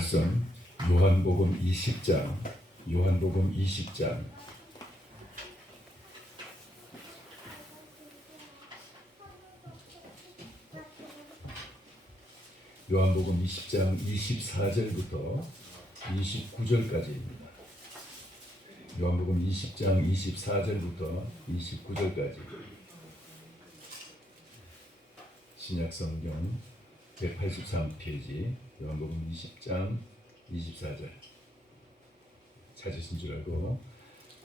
말씀 요한복음 20장 요한복음 20장 요한복음 20장 24절부터 29절까지입니다. 요한복음 20장 24절부터 29절까지 신약성경 183페이지 요한복음 20장 24절 찾으신 줄 알고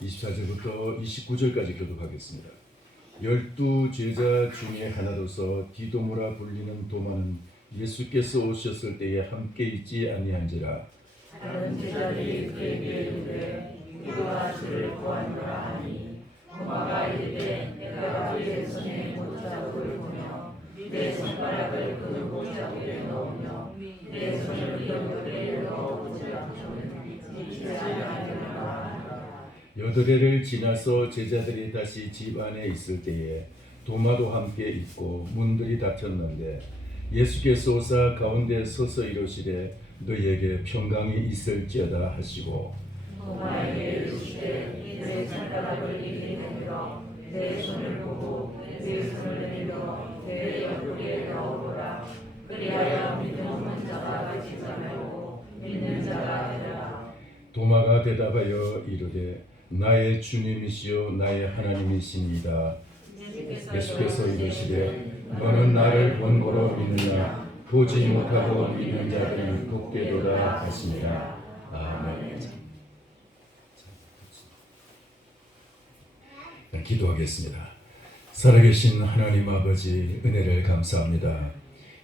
24절부터 29절까지 교독하겠습니다. 12 제자 중에 하나로서 디도모라 불리는 도마는 예수께서 오셨을 때에 함께 있지 아니한지라. 다른 제자들이 그에게 이르되 우리가 주를 보았노라 하니 도마가 이르되 내가 그의 손에 못자국을 보며 내 손가락을 그 못자국에 넣으며 내 손을 그 여드레에 넣어보자 하면 믿지 아니하리라. 여드레를 지나서 제자들이 다시 집 안에 있을 때에 도마도 함께 있고 문들이 닫혔는데 예수께서 오사 가운데 서서 이르시되 너희에게 평강이 있을지어다 하시고 도마에게 이르시되 내 손가락을 이에 내밀어 내 손을 보고 내 손을 내밀어 내 옆구리에 넣어보라. 그리하여 믿음 없는 자가 되지 믿는 자가 되라. 도마가 대답하여 이르되 나의 주님이시요 나의 하나님이시니이다. 예수께서 이르시되 너는 나를 본고로 믿느냐 보지 못하고 믿는 자들이 복되도다 하시니라. 아멘. 기도하겠습니다. 살아계신 하나님 아버지 은혜를 감사합니다.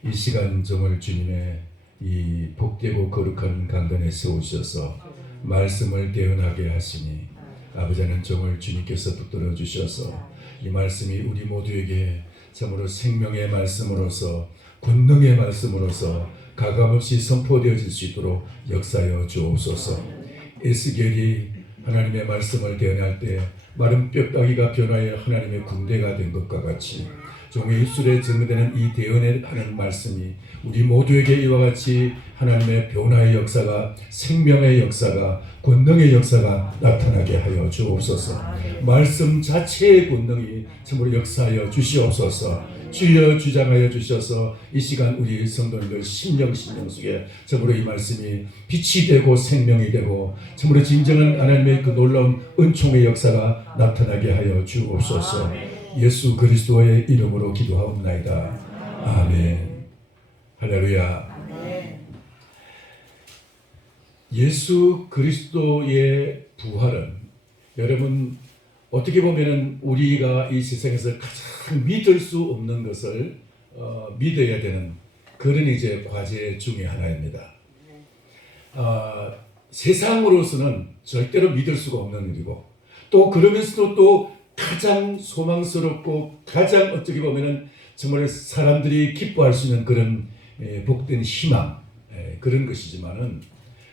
이 시간 정말 주님의 이 복되고 거룩한 강단에 세우셔서 말씀을 대언하게 하시니 아버지는 정말 주님께서 붙들어 주셔서 이 말씀이 우리 모두에게 참으로 생명의 말씀으로서 권능의 말씀으로서 가감없이 선포되어질 수 있도록 역사하여 주옵소서. 에스겔이 하나님의 말씀을 대언할 때 마른 뼈다귀가 변하여 하나님의 군대가 된 것과 같이 종의 입술에 증거되는 이 대언하는 말씀이 우리 모두에게 이와 같이 하나님의 변화의 역사가 생명의 역사가 권능의 역사가 나타나게 하여 주옵소서. 말씀 자체의 권능이 참으로 역사하여 주시옵소서. 주여 주장하여 주셔서 이 시간 우리 성도님들 심령 속에 참으로 이 말씀이 빛이 되고 생명이 되고 참으로 진정한 하나님의 그 놀라운 은총의 역사가 나타나게 하여 주옵소서. 예수 그리스도의 이름으로 기도하옵나이다. 아멘. 할렐루야. 예수 그리스도의 부활은 여러분 어떻게 보면은 우리가 이 세상에서 가장 믿을 수 없는 것을 믿어야 되는 그런 이제 과제 중에 하나입니다. 세상으로서는 절대로 믿을 수가 없는 일이고 또 그러면서도 또 가장 소망스럽고 가장 어떻게 보면은 정말 사람들이 기뻐할 수 있는 그런 복된 희망 그런 것이지만은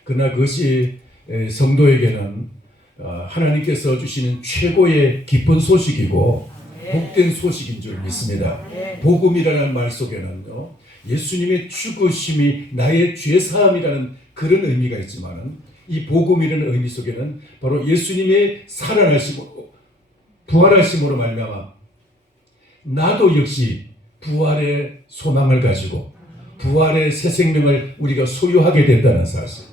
그러나 그것이 성도에게는 하나님께서 주시는 최고의 기쁜 소식이고 복된 소식인 줄 믿습니다. 복음이라는 말 속에는요 예수님의 죽으심이 나의 죄사함이라는 그런 의미가 있지만은 이 복음이라는 의미 속에는 바로 예수님의 살아나심으로 부활하심으로 말미암아 나도 역시 부활의 소망을 가지고 부활의 새 생명을 우리가 소유하게 된다는 사실.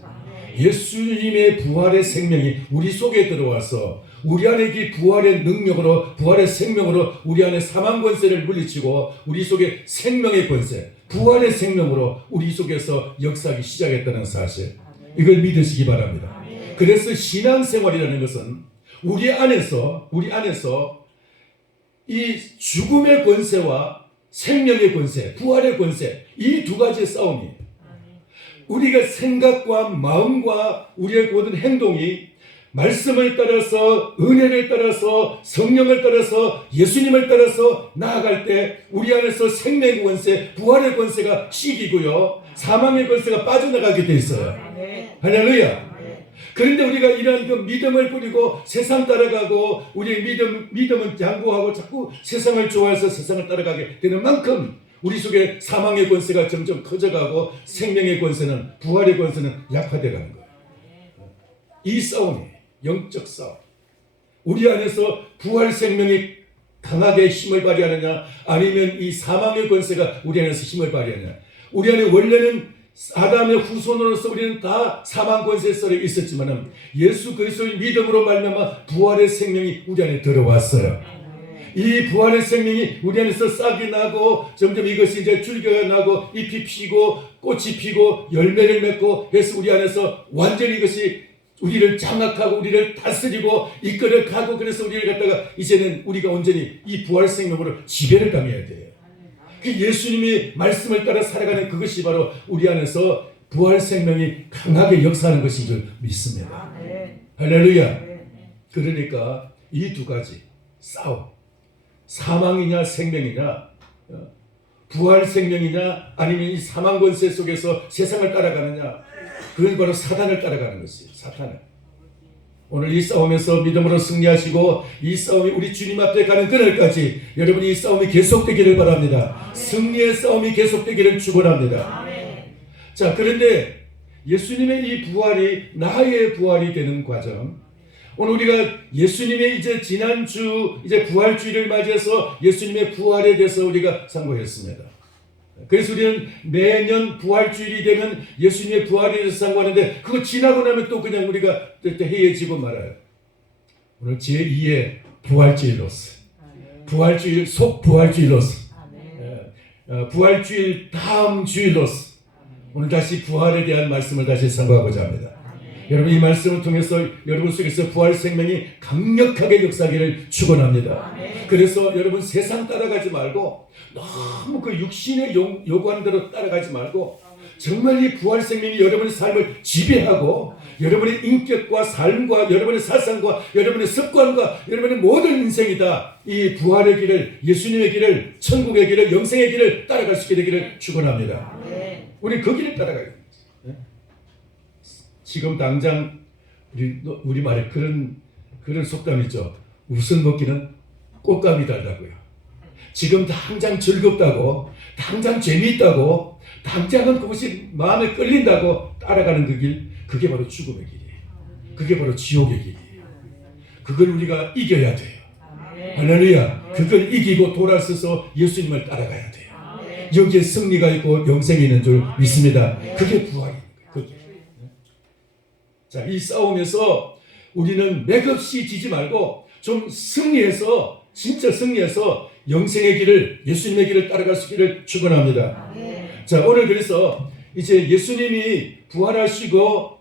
예수님의 부활의 생명이 우리 속에 들어와서 우리 안에 이 부활의 능력으로 부활의 생명으로 우리 안에 사망 권세를 물리치고 우리 속에 생명의 권세 부활의 생명으로 우리 속에서 역사하기 시작했다는 사실. 이걸 믿으시기 바랍니다. 그래서 신앙생활이라는 것은 우리 안에서 이 죽음의 권세와 생명의 권세 부활의 권세 이 두 가지의 싸움이 우리가 생각과 마음과 우리의 모든 행동이 말씀을 따라서 은혜를 따라서 성령을 따라서 예수님을 따라서 나아갈 때 우리 안에서 생명의 권세 부활의 권세가 씻기고요 사망의 권세가 빠져나가게 돼 있어요. 할렐루야. 그런데 우리가 이런 그 믿음을 뿌리고 세상 따라가고 우리의 믿음은 양보하고 자꾸 세상을 좋아해서 세상을 따라가게 되는 만큼 우리 속에 사망의 권세가 점점 커져가고 생명의 권세는, 부활의 권세는 약화되어 가는 거예요. 이 싸움이 영적 싸움. 우리 안에서 부활 생명이 강하게 힘을 발휘하느냐, 아니면 이 사망의 권세가 우리 안에서 힘을 발휘하느냐. 우리 안에 원래는 아담의 후손으로서 우리는 다 사망 권세 속에 있었지만은 예수 그리스도의 믿음으로 말미암아 부활의 생명이 우리 안에 들어왔어요. 이 부활의 생명이 우리 안에서 싹이 나고 점점 이것이 이제 줄기가 나고 잎이 피고 꽃이 피고 열매를 맺고 해서 우리 안에서 완전히 이것이 우리를 장악하고 우리를 다스리고 이끌어 가고, 그래서 우리를 갖다가 이제는 우리가 온전히 이 부활 생명으로 지배를 당해야 돼요. 그 예수님이 말씀을 따라 살아가는 그것이 바로 우리 안에서 부활 생명이 강하게 역사하는 것인 줄 믿습니다. 할렐루야. 그러니까 이 두 가지 싸움, 사망이냐 생명이냐, 부활 생명이냐 아니면 이 사망 권세 속에서 세상을 따라가느냐, 그건 바로 사단을 따라가는 것이에요. 사탄을. 오늘 이 싸움에서 믿음으로 승리하시고 이 싸움이 우리 주님 앞에 가는 그날까지 여러분이 이 싸움이 계속되기를 바랍니다. 승리의 싸움이 계속되기를 축원합니다. 자, 그런데 예수님의 이 부활이 나의 부활이 되는 과정, 오늘 우리가 예수님의 이제 지난주 이제 부활주의를 맞이해서 예수님의 부활에 대해서 우리가 상고했습니다. 그래서 우리는 매년 부활주일이 되면 예수님의 부활에 대해서 상고하는데 그거 지나고 나면 또 그냥 우리가 해해지고 말아요. 오늘 제2의 부활주일로서, 부활주일 속 부활주일로서, 부활주일 다음 주일로서 오늘 다시 부활에 대한 말씀을 다시 상고하고자 합니다. 여러분 이 말씀을 통해서 여러분 속에서 부활 생명이 강력하게 역사하기를 축원합니다. 그래서 여러분 세상 따라가지 말고 너무 그 육신의 요구하는 대로 따라가지 말고 정말 이 부활 생명이 여러분의 삶을 지배하고 여러분의 인격과 삶과 여러분의 사상과 여러분의 습관과 여러분의 모든 인생이다 이 부활의 길을, 예수님의 길을, 천국의 길을, 영생의 길을 따라갈 수 있게 되기를 축원합니다. 우리 그 길을 따라가야 됩니다. 지금 당장 우리 말에 그런 속담 있죠. 웃음 먹기는 꽃감이 달다고요. 지금 당장 즐겁다고, 당장 재미있다고, 당장은 그것이 마음에 끌린다고 따라가는 그 길, 그게 바로 죽음의 길이에요. 그게 바로 지옥의 길이에요. 그걸 우리가 이겨야 돼요. 할렐루야. 그걸 이기고 돌아서서 예수님을 따라가야 돼요. 여기에 승리가 있고 영생이 있는 줄 믿습니다. 그게 부활입니다. 자, 이 싸움에서 우리는 맥없이 지지 말고 좀 승리해서, 진짜 승리해서 영생의 길을, 예수님의 길을 따라갈 수 있기를 축원합니다. 자, 오늘 그래서 이제 예수님이 부활하시고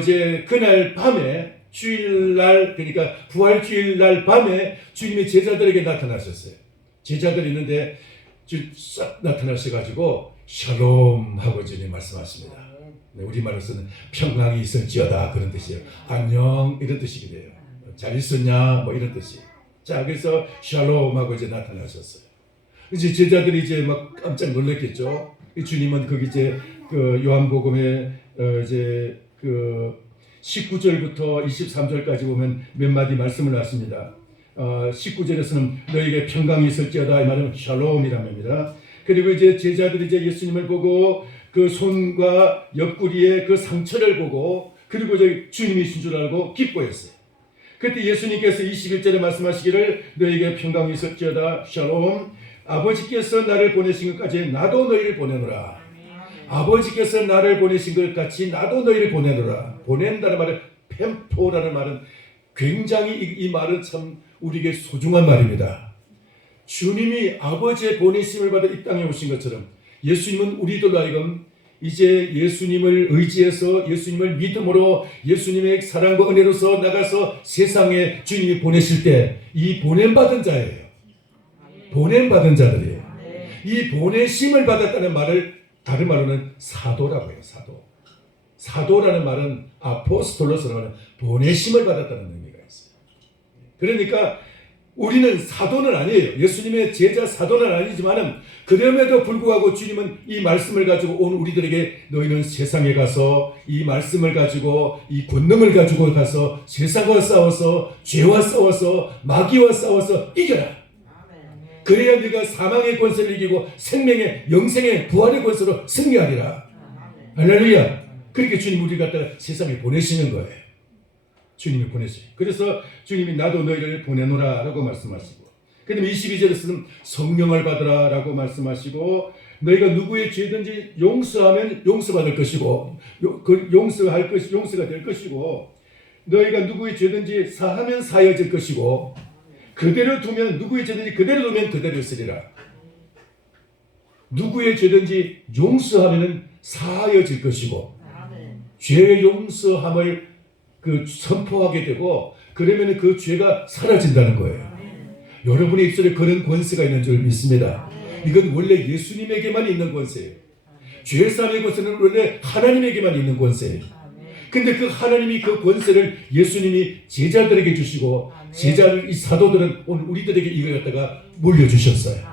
이제 그날 밤에 주일날, 그러니까 부활주일날 밤에 주님이 제자들에게 나타나셨어요. 제자들이 있는데 싹 나타나셔가지고 샬롬 하고 주님 말씀하십니다. 네, 우리말로서는 평강이 있을지어다 그런 뜻이에요. 안녕 이런 뜻이 돼요. 잘 있었냐 뭐 이런 뜻이. 자, 그래서 샬롬 하고 이제 나타나셨어요. 이제 제자들이 이제 막 깜짝 놀랐겠죠. 주님은 거기 이제 그 요한복음에 이제 그 19절부터 23절까지 보면 몇 마디 말씀을 하십니다. 19절에서는 너에게 평강이 있을지어다 이 말은 샬롬이란 말입니다. 그리고 이제 제자들이 이제 예수님을 보고 그 손과 옆구리에 그 상처를 보고 그리고 이제 주님이신 줄 알고 기뻐했어요. 그때 예수님께서 21절에 말씀하시기를 너에게 평강이 있을지어다 샬롬, 아버지께서 나를 보내신 것까지 나도 너희를 보내노라. 아버지께서 나를 보내신 것 같이 나도 너희를 보내노라. 보낸다는 말은 펜토라는 말은 굉장히 이 말은 참 우리에게 소중한 말입니다. 주님이 아버지의 보내심을 받아 이 땅에 오신 것처럼 예수님은 우리들로 하여금 이제 예수님을 의지해서 예수님을 믿음으로 예수님의 사랑과 은혜로서 나가서 세상에 주님이 보내실 때 이 보냄받은 자예요. 보냄받은 자들이에요. 이 보내심을 받았다는 말을 다른 말로는 사도라고 해요. 사도. 사도라는 말은 아포스톨로스라는 말은 보내심을 받았다는 의미가 있어요. 그러니까 우리는 사도는 아니에요. 예수님의 제자 사도는 아니지만은 그럼에도 불구하고 주님은 이 말씀을 가지고 온 우리들에게 너희는 세상에 가서 이 말씀을 가지고 이 권능을 가지고 가서 세상과 싸워서 죄와 싸워서 마귀와 싸워서 이겨라. 그래야 네가 사망의 권세를 이기고 생명의 영생의 부활의 권세로 승리하리라. 할렐루야. 그렇게 주님 우리 갖다가 세상에 보내시는 거예요. 주님이 보내세요. 그래서 주님이 나도 너희를 보내노라 라고 말씀하시고, 그 다음에 22절에서는 성령을 받으라 라고 말씀하시고, 너희가 누구의 죄든지 용서하면 용서받을 것이고, 용서가 될 것이고, 너희가 누구의 죄든지 사하면 사여질 것이고, 그대로 두면 누구의 죄든지 그대로 두면 그대로 쓰리라. 누구의 죄든지 용서하면 사하여질 것이고, 죄의 용서함을 선포하게 되고, 그러면 그 죄가 사라진다는 거예요. 여러분의 입술에 그런 권세가 있는 줄 믿습니다. 이건 원래 예수님에게만 있는 권세예요. 죄사함의 권세는 원래 하나님에게만 있는 권세예요. 근데 그 하나님이 그 권세를 예수님이 제자들에게 주시고, 이 사도들은 오늘 우리들에게 이걸 갖다가 물려주셨어요.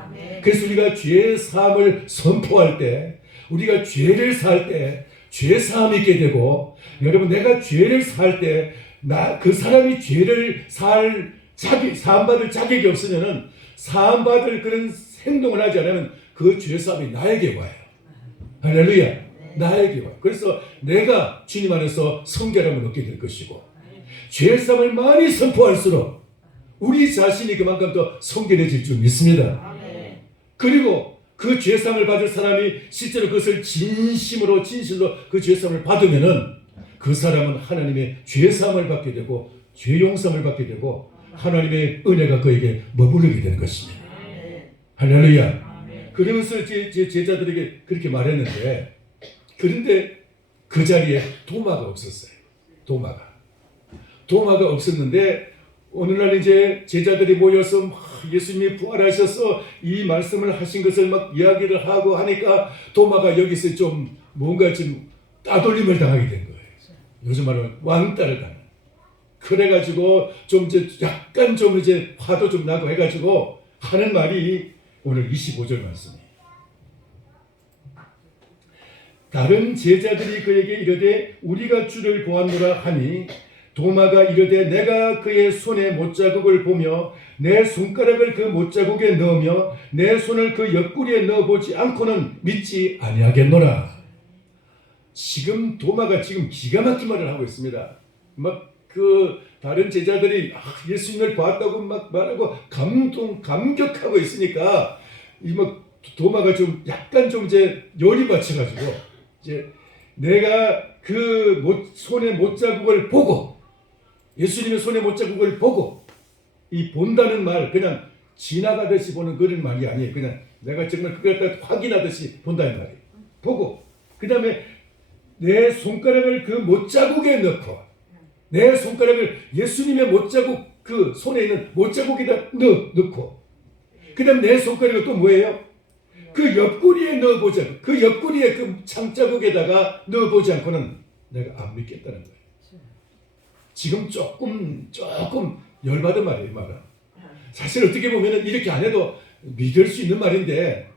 그래서 우리가 죄 사함을 선포할 때, 우리가 죄를 사할 때 죄 사함이 있게 되고, 여러분 내가 죄를 사할 때 그 사람이 죄를 사함받을 자격이 없으면은 사함받을 그런 행동을 하지 않으면 그 죄 사함이 나에게 와요. 할렐루야. 나에게 와요. 그래서 내가 주님 안에서 성결함을 얻게 될 것이고, 죄 사함을 많이 선포할수록 우리 자신이 그만큼 더 성결해질 줄 믿습니다. 그리고 그 죄사함을 받을 사람이 실제로 그것을 진실로 그 죄사함을 받으면은 그 사람은 하나님의 죄사함을 받게 되고 죄 용서함을 받게 되고 하나님의 은혜가 그에게 머무르게 되는 것입니다. 할렐루야. 그러면서 제자들에게 그렇게 말했는데, 그런데 그 자리에 도마가 없었어요. 도마가 없었는데 오늘날 이제 제자들이 모여서 예수님이 부활하셔서 이 말씀을 하신 것을 막 이야기를 하고 하니까 도마가 여기서 좀 뭔가 좀 따돌림을 당하게 된 거예요. 요즘 말로 왕따를 당한. 그래가지고 좀 이제 약간 좀 이제 화도 좀 나고 해가지고 하는 말이 오늘 25절 말씀이에요. 다른 제자들이 그에게 이르되 우리가 주를 보았노라 하니, 도마가 이르되 내가 그의 손에 못자국을 보며 내 손가락을 그 못자국에 넣으며 내 손을 그 옆구리에 넣어보지 않고는 믿지 아니하겠노라. 지금 도마가 지금 기가 막힌 말을 하고 있습니다. 막 다른 제자들이 예수님을 봤다고 막 말하고 감격하고 있으니까 도마가 좀 약간 좀 이제 열이 받쳐가지고, 이제 내가 그 손의 못자국을 보고, 예수님의 손의 못자국을 보고, 이 본다는 말 그냥 지나가듯이 보는 그런 말이 아니에요. 그냥 내가 정말 그걸 갖다 확인하듯이 본다는 말이에요. 보고, 그 다음에 내 손가락을 그 못자국에 넣고, 내 손가락을 예수님의 못자국, 그 손에 있는 못자국에다 넣고, 그 다음에 내 손가락을 또 뭐예요? 그 옆구리에 넣어보자. 그 옆구리에 그 창자국에다가 넣어보지 않고는 내가 안 믿겠다는 거예요. 지금 조금 열받은 말이에요, 말은. 사실 어떻게 보면 이렇게 안 해도 믿을 수 있는 말인데,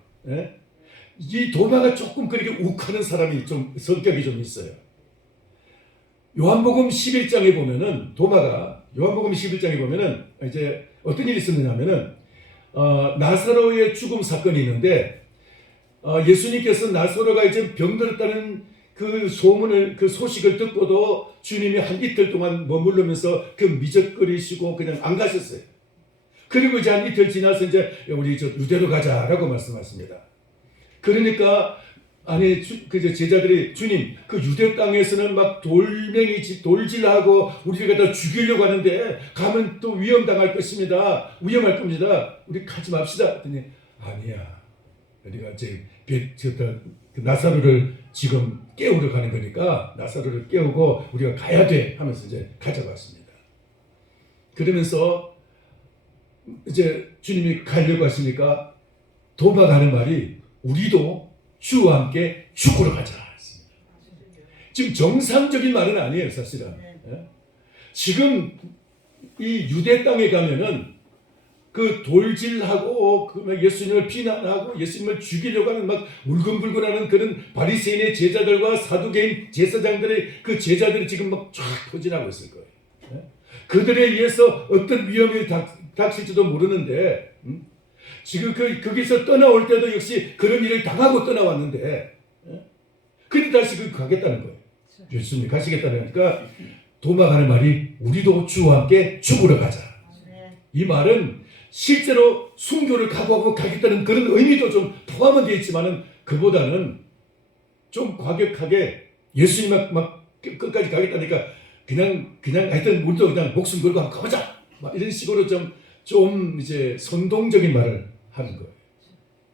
이 도마가 조금 그렇게 욱하는 사람이 좀 성격이 좀 있어요. 요한복음 11장에 보면은 요한복음 11장에 보면은 이제 어떤 일이 있었느냐면은 나사로의 죽음 사건이 있는데, 예수님께서 나사로가 이제 병들었다는 그 소식을 듣고도 주님이 한 이틀 동안 머물르면서 그 미적거리시고 그냥 안 가셨어요. 그리고 이제 한 이틀 지나서 이제 우리 유대로 가자라고 말씀하십니다. 그러니까 제자들이 제자들이 그 유대 땅에서는 막 돌질하고 우리를 갖다 죽이려고 하는데 가면 또 위험할 겁니다. 우리 가지 맙시다. 그랬더니 아니야. 우리가 이제 나사로를 지금 깨우러 가는 거니까 나사로를 깨우고 우리가 가야 돼 하면서 이제 가져갔습니다. 그러면서 이제 주님이 가려고 하시니까 도마가 하는 말이 우리도 주와 함께 죽으러 가자. 지금 정상적인 말은 아니에요, 사실은. 지금 이 유대 땅에 가면은 그 돌질하고 예수님을 비난하고 예수님을 죽이려고 하는 막 울긋불긋하는 그런 바리새인의 제자들과 사두개인 제사장들의 그 제자들이 지금 막 쫙 포진하고 있을 거예요. 그들에 의해서 어떤 위험이 닥칠지도 모르는데, 지금 거기서 떠나올 때도 역시 그런 일을 당하고 떠나왔는데, 근데 다시 가겠다는 거예요. 예수님이 가시겠다는 거니까 도마가 하는 말이 우리도 주와 함께 죽으러 가자. 이 말은 실제로 순교를 각오하고 가겠다는 그런 의미도 좀 포함은 되어 있지만은 그보다는 좀 과격하게 예수님 막 끝까지 가겠다니까 그냥 하여튼 우리도 그냥 목숨 걸고 한번 가보자. 막 이런 식으로 좀 이제 선동적인 말을 하는 거예요.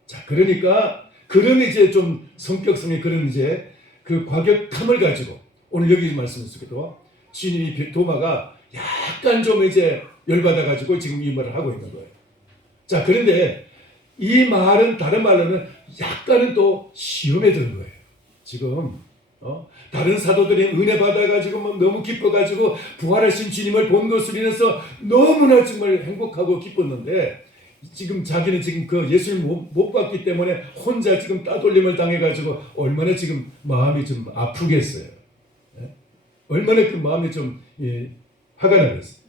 자, 그러니까 그런 이제 좀 성격성의 그런 이제 그 과격함을 가지고 오늘 여기 말씀 속에도 주님이 도마가 약간 좀 이제 열받아 가지고 지금 이 말을 하고 있는 거예요. 자, 그런데 이 말은 다른 말로는 약간은 또 시험에 드는 거예요. 지금 다른 사도들이 은혜 받아가지고 뭐 너무 기뻐가지고 부활하신 주님을 본 것으로 인해서 너무나 정말 행복하고 기뻤는데 지금 자기는 지금 그 예수를 못 봤기 때문에 혼자 지금 따돌림을 당해가지고 얼마나 지금 마음이 좀 아프겠어요. 예? 얼마나 그 마음이 좀 화가 나겠어요.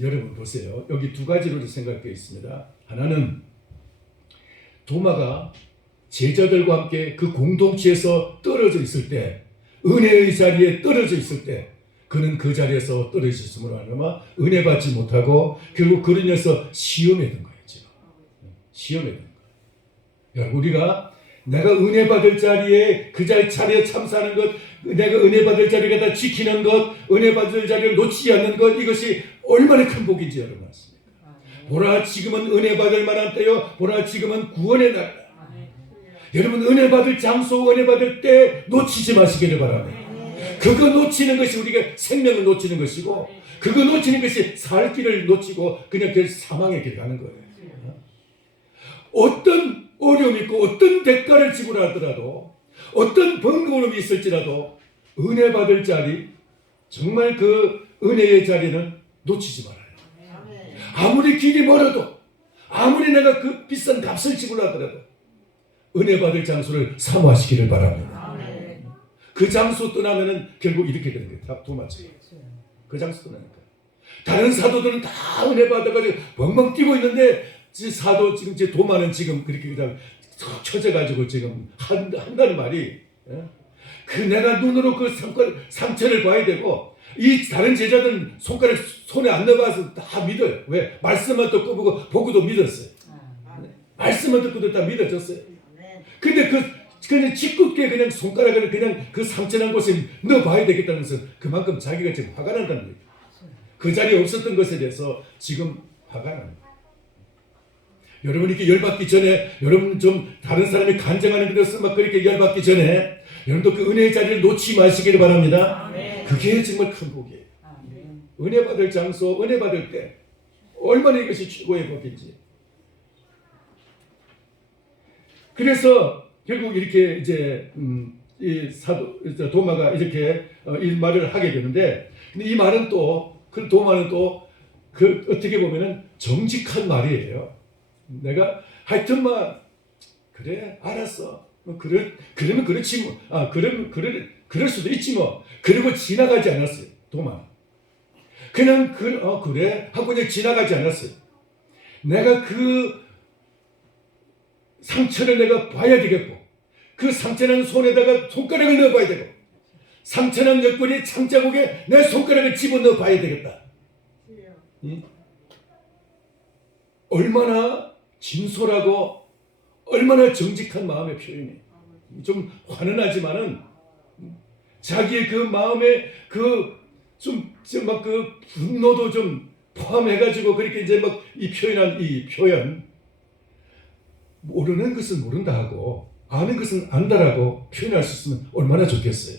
여러분 보세요. 여기 두 가지로 생각할 게 있습니다. 하나는 도마가 제자들과 함께 그 공동체에서 떨어져 있을 때, 은혜의 자리에 떨어져 있을 때, 그는 그 자리에서 떨어졌음으로 하나마 은혜 받지 못하고 결국 그로 인해서 시험에 든 거예요. 지금 시험에 든 거예요. 여러분, 우리가 내가 은혜 받을 자리에 그 자리에 참사하는 것, 내가 은혜 받을 자리를 다 지키는 것, 은혜 받을 자리를 놓치지 않는 것, 이것이 얼마나 큰 복인지 여러분 아십니까? 보라, 지금은 은혜 받을 만한 때요. 보라, 지금은 구원의 날. 여러분, 은혜 받을 장소, 은혜 받을 때 놓치지 마시기를 바랍니다. 그거 놓치는 것이 우리가 생명을 놓치는 것이고, 그거 놓치는 것이 살 길을 놓치고 그냥 그 사망의 길을 가는 거예요. 어떤 어려움이 있고 어떤 대가를 지불하더라도 어떤 번거로움이 있을지라도 은혜 받을 자리, 정말 그 은혜의 자리는 놓치지 말아요. 아무리 길이 멀어도, 아무리 내가 그 비싼 값을 지불하더라도 은혜 받을 장소를 사모하시기를 바랍니다. 그 장소 떠나면은 결국 이렇게 되는 거예요. 다 도마치. 그 장소 떠나니까. 다른 사도들은 다 은혜 받아가지고 벙벙 뛰고 있는데 사도 지금 제 도마는 지금 그렇게 그냥 쳐져가지고 지금 한다는 말이, 그 내가 눈으로 그 상처를 봐야 되고, 이 다른 제자들은 손가락 손에 안 넣어봐서 다 믿어요. 왜? 말씀만 듣고 보고도 믿었어요. 말씀만 듣고도 다 믿어졌어요. 근데 그냥 짓궂게 그냥 손가락을 그냥 그 상처난 곳에 넣어봐야 되겠다는 것은 그만큼 자기가 지금 화가 난다는 거예요. 그 자리에 없었던 것에 대해서 지금 화가 납니다. 여러분, 이렇게 열받기 전에, 여러분 좀 다른 사람이 간증하는 것을 막 그렇게 열받기 전에 여러분도 그 은혜의 자리를 놓치지 마시기를 바랍니다. 그게 정말 큰 복이에요. 은혜 받을 장소, 은혜 받을 때 얼마나 이것이 최고의 복인지. 그래서 결국 이렇게 이제 이 사도 도마가 이렇게 이 말을 하게 되는데, 근데 이 말은 또 그 도마는 또 그 어떻게 보면은 정직한 말이에요. 내가 하여튼 그래 알았어. 그러면 그렇지 뭐. 그럴 수도 있지 뭐. 그리고 지나가지 않았어요. 도마. 그냥 그래 하고 그냥 지나가지 않았어요. 내가 그 상처를 내가 봐야 되겠고, 그 상처난 손에다가 손가락을 넣어봐야 되고, 상처난 옆구리 창자국에 내 손가락을 집어넣어 봐야 되겠다. 응? 얼마나 진솔하고 얼마나 정직한 마음의 표현이. 좀 화는 나지만은 자기의 그 마음에 막 그 분노도 좀 포함해가지고 그렇게 이제 막 이 표현한 이 표현, 모르는 것은 모른다 하고 아는 것은 안다라고 표현할 수 있으면 얼마나 좋겠어요.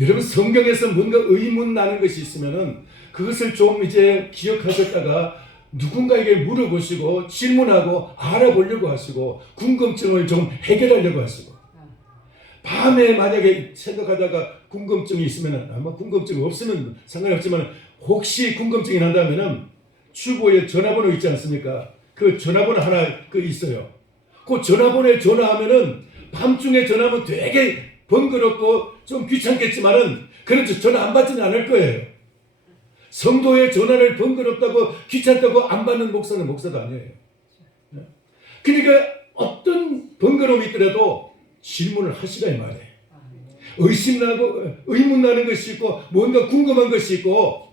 여러분, 성경에서 뭔가 의문 나는 것이 있으면은 그것을 좀 이제 기억하셨다가 누군가에게 물어보시고 질문하고 알아보려고 하시고 궁금증을 좀 해결하려고 하시고, 밤에 만약에 생각하다가 궁금증이 있으면, 아마 궁금증이 없으면 상관없지만 혹시 궁금증이 난다면은 주보에 전화번호 있지 않습니까? 그 전화번호 하나 있어요. 그 전화번호에 전화하면은 밤중에 전화하면 되게 번거롭고 좀 귀찮겠지만은 그래도 전화 안 받지는 않을 거예요. 성도의 전화를 번거롭다고 귀찮다고 안 받는 목사는 목사도 아니에요. 그러니까 어떤 번거로움이 있더라도 질문을 하시라 이 말이에요. 의심나고 의문나는 것이 있고 뭔가 궁금한 것이 있고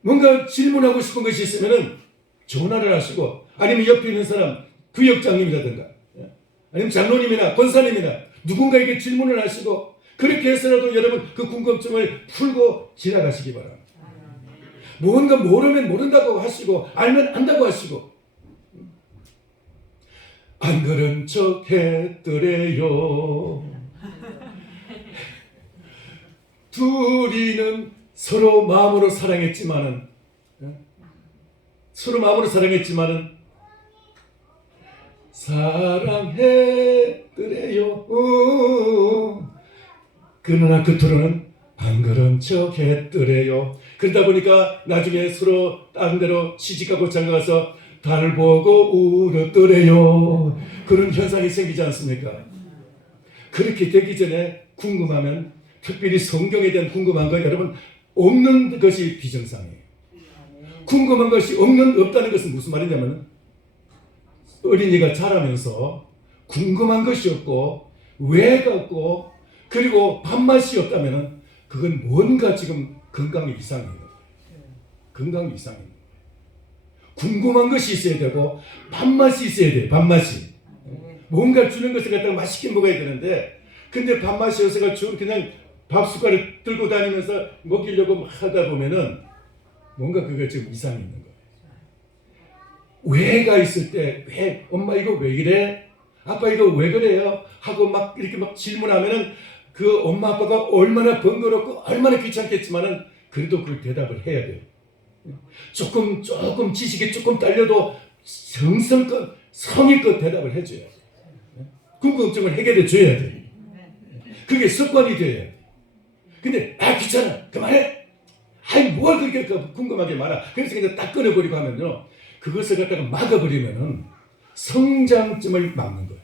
뭔가 질문하고 싶은 것이 있으면은 전화를 하시고 아니면 옆에 있는 사람 구역장님이라든가 아니면 장로님이나 권사님이나 누군가에게 질문을 하시고 그렇게 해서라도 여러분 그 궁금증을 풀고 지나가시기 바랍니다. 뭔가 모르면 모른다고 하시고 알면 안다고 하시고 안 그런 척 했더래요. 둘이는 서로 마음으로 사랑했지만은 사랑했더래요. 그러나 그토록은 안 그런 척 했더래요. 그러다 보니까 나중에 서로 다른 데로 시집가고 장가가서 달 보고 울었더래요. 그런 현상이 생기지 않습니까? 그렇게 되기 전에 궁금하면 특별히 성경에 대한 궁금한 건 여러분 없는 것이 비정상이에요. 궁금한 것이 없다는 것은 무슨 말이냐면 어린이가 자라면서 궁금한 것이 없고 왜가 없고 그리고 밥맛이 없다면 그건 뭔가 지금 건강이 이상해요. 건강이 이상해요. 궁금한 것이 있어야 되고 밥맛이 있어야 돼요. 밥맛이. 뭔가 주는 것을 갖다가 맛있게 먹어야 되는데 근데 밥맛이 없어가 그냥 밥 숟가락 들고 다니면서 먹이려고 하다 보면은 뭔가 그게 지금 이상이 있는 거예요. 왜가 있을 때 왜 엄마 이거 왜 이래? 아빠 이거 왜 그래요? 하고 막 이렇게 막 질문하면은 그 엄마 아빠가 얼마나 번거롭고 얼마나 귀찮겠지만은 그래도 그 대답을 해야 돼요. 조금 지식이 조금 딸려도 정성껏 성의껏 대답을 해줘야 돼요. 궁금증을 해결해 줘야 돼요. 그게 습관이 돼야 돼요. 근데 귀찮아 그만해. 뭘 그렇게 궁금하게 많아. 그래서 그냥 딱 끊어버리고 하면요 그것을 갖다가 막아버리면은 성장점을 막는 거예요.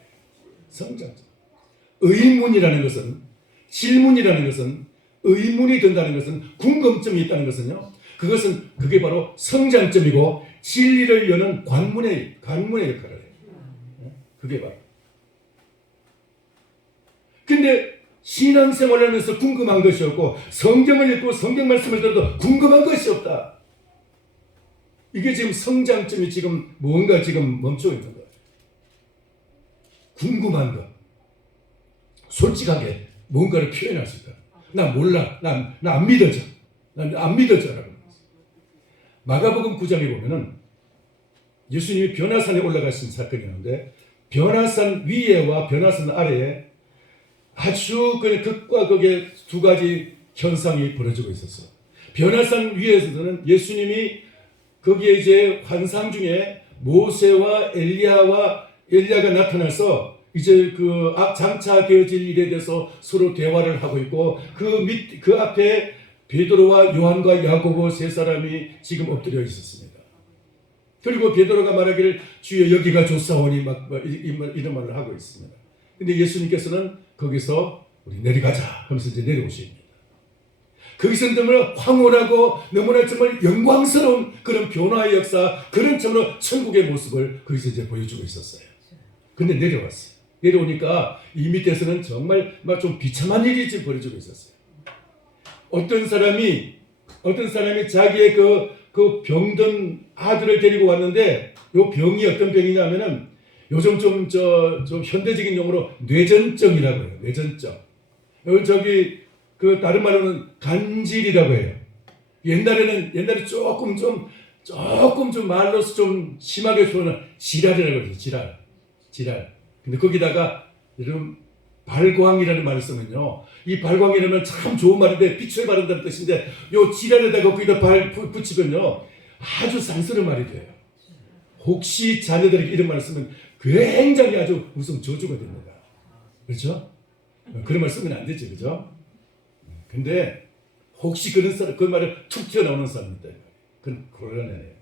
성장점. 의문이라는 것은 질문이라는 것은 의문이 든다는 것은 궁금증이 있다는 것은요 그게 바로 성장점이고 진리를 여는 관문의 역할을 해요. 그게 바로. 근데 신앙생활을 하면서 궁금한 것이 없고 성경을 읽고 성경 말씀을 들어도 궁금한 것이 없다. 이게 지금 성장점이 지금 뭔가 지금 멈춰 있는 거예요. 궁금한 것. 솔직하게 뭔가를 표현할 수 있다. 나 몰라. 나 안 믿어져. 난 안 믿어져라고. 마가복음 9장에 보면은 예수님이 변화산에 올라가신 사건이 있는데 변화산 위에와 변화산 아래에 아주 극과 극의 두 가지 현상이 벌어지고 있었어. 변화산 위에서는 예수님이 거기에 이제 환상 중에 모세와 엘리야가 나타나서 이제 그 장차 되어질 일에 대해서 서로 대화를 하고 있고 그 앞에 베드로와 요한과 야고보 세 사람이 지금 엎드려 있었습니다. 그리고 베드로가 말하기를 주여 여기가 좋사오니 이런 말을 하고 있습니다. 근데 예수님께서는 거기서 우리 내려가자 하면서 이제 내려오십니다. 거기서 너무나 황홀하고 너무나 정말 영광스러운 그런 변화의 역사, 그런 정말 천국의 모습을 거기서 이제 보여주고 있었어요. 근데 내려왔어요. 내려오니까 이 밑에서는 정말 막 좀 비참한 일이 지금 벌어지고 있었어요. 어떤 사람이 자기의 그 병든 아들을 데리고 왔는데 요 병이 어떤 병이냐면은 요즘 좀 현대적인 용어로 뇌전증이라고 해요. 뇌전증. 그 다른 말로는 간질이라고 해요. 옛날에 조금 좀 말로서 좀 심하게 표현은 지랄이라고 해요. 지랄. 근데 거기다가 이런 발광이라는 말을 쓰면요. 이 발광이라는 참 좋은 말인데 빛을 발한다는 뜻인데 요 지랄에다가 거기다 붙이면요. 아주 쌍스러운 말이 돼요. 혹시 자녀들에게 이런 말을 쓰면 굉장히 아주 무슨 저주가 됩니다. 그렇죠? 그런 말 쓰면 안 되죠. 그죠? 근데 혹시 그 말을 툭 튀어나오는 사람이 있다. 그건 곤란해요.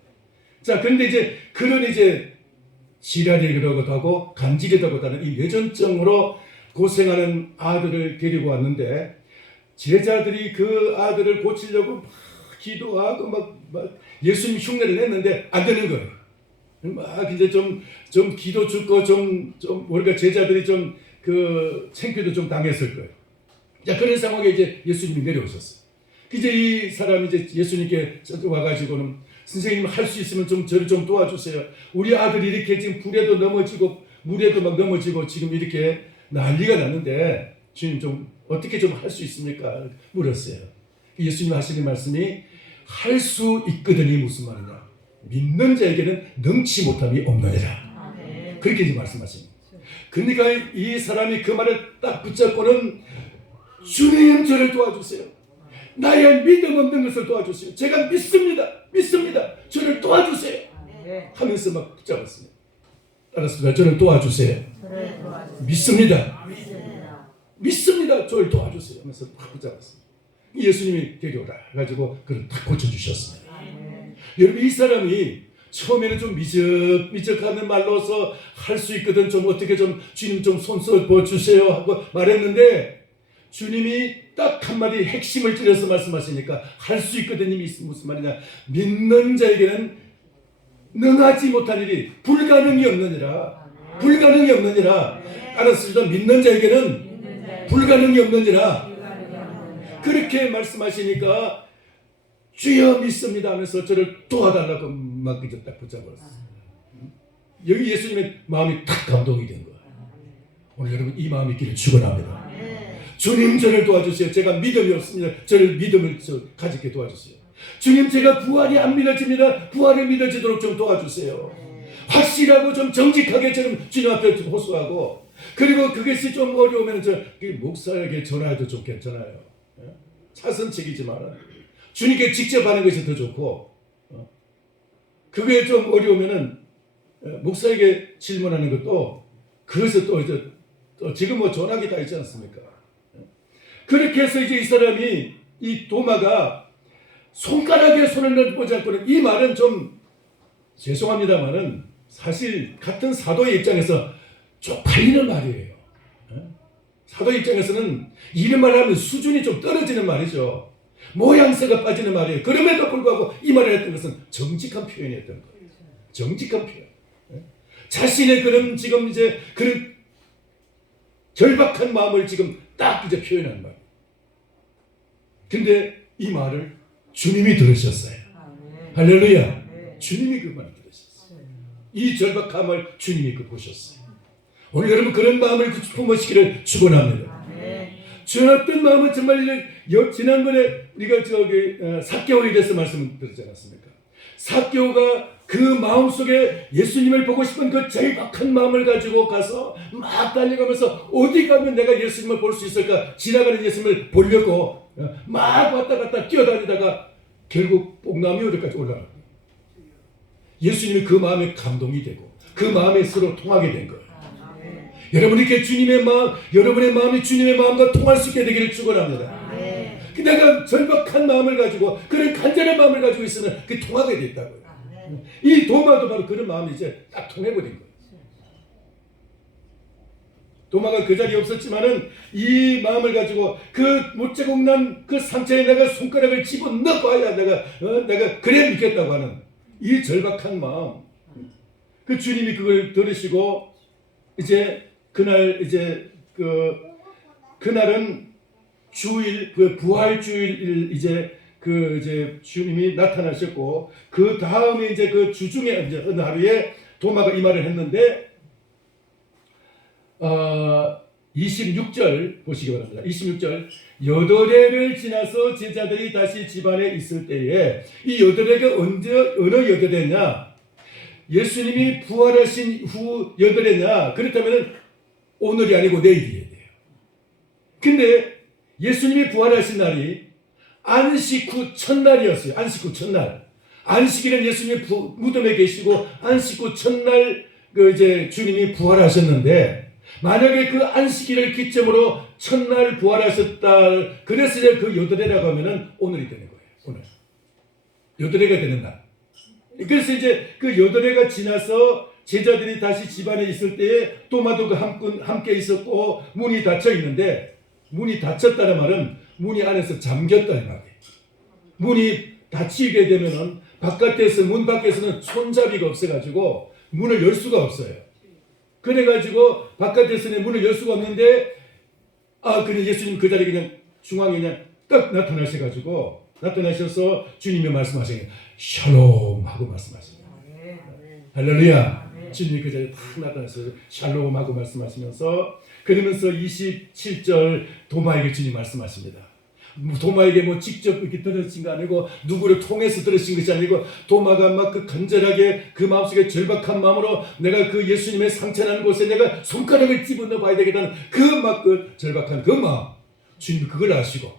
자, 근데 이제 그런 이제 지랄이라고도 하고 간질이라고도 하는 이 뇌전증으로 고생하는 아들을 데리고 왔는데 제자들이 그 아들을 고치려고 막 기도하고 막 예수님 흉내를 냈는데 안 되는 거예요. 막 이제 좀 기도 죽고 좀 우리가 제자들이 좀 그 창피도 좀 당했을 거예요. 자, 그런 상황에 이제 예수님이 내려오셨어요. 이제 이 사람이 이제 예수님께 와가지고는 선생님 할 수 있으면 좀 저를 좀 도와주세요. 우리 아들이 이렇게 지금 불에도 넘어지고 물에도 막 넘어지고 지금 이렇게 난리가 났는데 주님 좀 어떻게 좀 할 수 있습니까? 물었어요. 예수님 하시는 말씀이 할 수 있거든이 무슨 말이냐? 믿는 자에게는 능치 못함이 없느니라. 그렇게 이제 말씀하십니다. 그러니까 이 사람이 그 말을 딱 붙잡고는 주님 저를 도와주세요. 나의 믿음 없는 것을 도와주세요. 제가 믿습니다. 저를 도와주세요. 하면서 막 붙잡았습니다. 따라서 저를 도와주세요. 믿습니다. 저를 도와주세요. 하면서 딱 붙잡았습니다. 예수님이 데려오라 해가지고 그를 딱 고쳐주셨습니다. 여러분, 이 사람이 처음에는 좀 미적하는 말로서 할 수 있거든. 좀 어떻게 좀 주님 좀 손써 주세요 하고 말했는데 주님이 딱 한마디 핵심을 찔러서 말씀하시니까 할 수 있거든. 이 무슨 말이냐? 믿는 자에게는 능하지 못한 일이 불가능이 없느니라. 따라서 믿는 자에게는 불가능이 없느니라. 그렇게 말씀하시니까 주여 믿습니다 하면서 저를 도와달라고 막 이제 딱 붙잡았어요. 여기 예수님의 마음이 딱 감동이 된 거예요. 오늘 여러분 이 마음이 있기를 축원합니다. 주님 저를 도와주세요. 제가 믿음이 없습니다. 저를 믿음을 가지게 도와주세요. 주님 제가 부활이 안 믿어집니다. 부활을 믿어지도록 좀 도와주세요. 확실하고 좀 정직하게 저는 주님 앞에 호소하고, 그리고 그것이 좀 어려우면 저 목사에게 전화해도 좀 괜찮아요. 차선책이지만 주님께 직접 하는 것이 더 좋고, 그게 좀 어려우면은 목사에게 질문하는 것도 그래서 또 지금 뭐 전화기 다 있지 않습니까? 그렇게 해서 이제 이 사람이 이 도마가 손가락에 손을 넣어보자고는 이 말은 좀 죄송합니다만은 사실 같은 사도의 입장에서 쪽팔리는 말이에요. 사도의 입장에서는 이런 말을 하면 수준이 좀 떨어지는 말이죠. 모양새가 빠지는 말이에요. 그럼에도 불구하고 이 말을 했던 것은 정직한 표현이었던 거예요. 정직한 표현. 자신의 그런 지금 이제 그런 절박한 마음을 지금 딱 이제 표현하는 말. 근데 이 말을 주님이 들으셨어요. 할렐루야. 주님이 그 말을 들으셨어요. 이 절박함을 주님이 그 보셨어요. 오늘 여러분 그런 마음을 품으시기를 축원합니다. 저 어떤 마음은 정말 지난번에 우리가 삭개오에 대해서 말씀드렸지 않았습니까? 삭개오가 그 마음속에 예수님을 보고 싶은 그 절박한 마음을 가지고 가서 막 달려가면서 어디 가면 내가 예수님을 볼 수 있을까 지나가는 예수님을 보려고 막 왔다 갔다 뛰어다니다가 결국 뽕나무에까지 올라가요. 예수님이 그 마음에 감동이 되고 그 마음에 서로 통하게 된 거예요. 여러분 이렇게 주님의 마음, 여러분의 마음이 주님의 마음과 통할 수 있게 되기를 축원합니다. 내가 절박한 마음을 가지고 그런 간절한 마음을 가지고 있으면 그게 통하게 돼 있다고요. 이 도마도 바로 그런 마음이 이제 딱 통해버린 거예요. 도마가 그 자리에 없었지만은 이 마음을 가지고 그 못자국 난 그 상처에 내가 손가락을 집어넣어야 내가 그래 믿겠다고 하는 이 절박한 마음. 그 주님이 그걸 들으시고 이제 그날 이제 그날은 주일 그 부활 주일 이제 주님이 나타나셨고 그 다음에 이제 그 주중에 이제 어느 하루에 도마가 이 말을 했는데 26절 보시기 바랍니다. 26절 여덟해를 지나서 제자들이 다시 집안에 있을 때에 이 여덟해가 어느 여덟해냐? 예수님이 부활하신 후 여덟해냐? 그렇다면 오늘이 아니고 내일이어야 돼요. 근데 예수님이 부활하신 날이 안식 후 첫날이었어요. 안식 후 첫날. 안식일은 예수님이 무덤에 계시고 안식 후 첫날 이제 주님이 부활하셨는데 만약에 그 안식일을 기점으로 첫날 부활하셨다. 그래서 이제 그 여덟해라고 하면은 오늘이 되는 거예요. 오늘. 여덟해가 되는 날. 그래서 이제 그 여덟해가 지나서 제자들이 다시 집안에 있을 때에 도마도 함께 있었고 문이 닫혀 있는데 문이 닫혔다는 말은 문이 안에서 잠겼다는 말이에요. 문이 닫히게 되면은 바깥에서 문 밖에서는 손잡이가 없어가지고 문을 열 수가 없어요. 그래가지고 바깥에서는 문을 열 수가 없는데 그냥 예수님 그 자리에 그냥 중앙에 그냥 딱 나타나셔서 주님이 말씀하시는 샬롬 하고 말씀하시는 할렐루야. 주님이 그 자리에 딱 나타나셔서 샬롬 하고 말씀하시면서 그러면서 27절 도마에게 주님 말씀하십니다. 도마에게 뭐 직접 이렇게 들으신 거 아니고 누구를 통해서 들으신 것이 아니고 도마가 막 그 간절하게 그 마음속에 절박한 마음으로 내가 그 예수님의 상처나는 곳에 내가 손가락을 집어넣어 봐야 되겠다는 그 막 그 절박한 그 마음 주님이 그걸 아시고